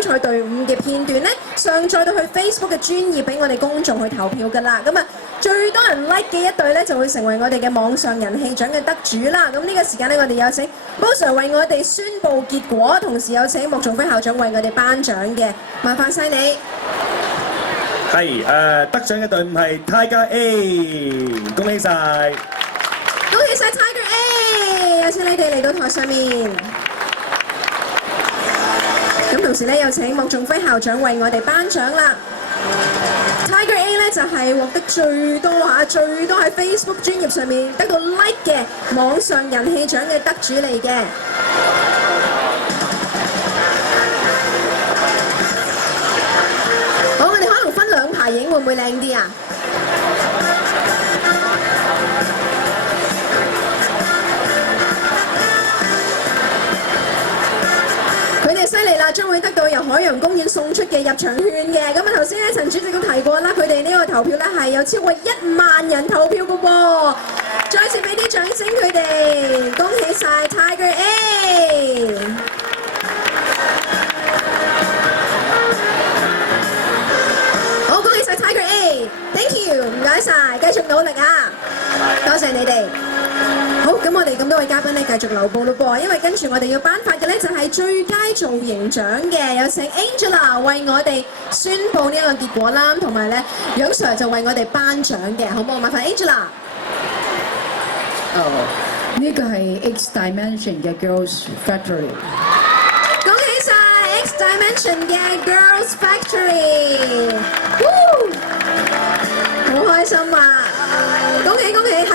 參賽隊伍嘅片段咧，上載到去 Facebook 嘅專頁俾我哋公眾去投票㗎啦。咁啊，最多人 like 嘅一隊咧就會成為我哋嘅網上人氣獎嘅得主啦。咁呢個時間咧，我哋有請 Bo Sir 為我哋宣佈結果，同時有請莫仲輝校長為我哋頒獎嘅，麻煩晒你。係得獎嘅隊伍係 Tiger A， 恭喜晒！恭喜晒 Tiger A， 有請你哋嚟到台上面。咁同時咧，有請莫仲輝校長為我哋頒獎啦。Tiger A 咧就係獲得最多喺 Facebook 專頁上面得到 like 嘅網上人氣獎嘅得主嚟嘅。好，我哋可能分兩排影，會唔會靚啲啊？佢哋犀利啦，將會得到由海洋公園送出嘅入場券嘅。咁啊，頭先咧陳主席都提過啦，佢哋呢個投票咧係有超過1萬人投票嘅喎。再次俾啲掌聲佢哋，恭喜晒 Tiger A！ 好，恭喜晒 Tiger A！Thank you， 唔該晒，繼續努力啊！多謝你哋。好，咁我哋咁多位嘉賓咧繼續留步咯噃，因為跟住我哋要頒發嘅咧就係最佳造型獎嘅，有請 Angela 為我哋宣佈呢一個結果啦，同埋咧楊 Sir 就為我哋頒獎嘅，好唔好？麻煩 Angela。呢個係 X Dimension 嘅 Girls Factory。恭喜晒 X Dimension 嘅 Girls Factory，好開心啊！恭喜恭喜！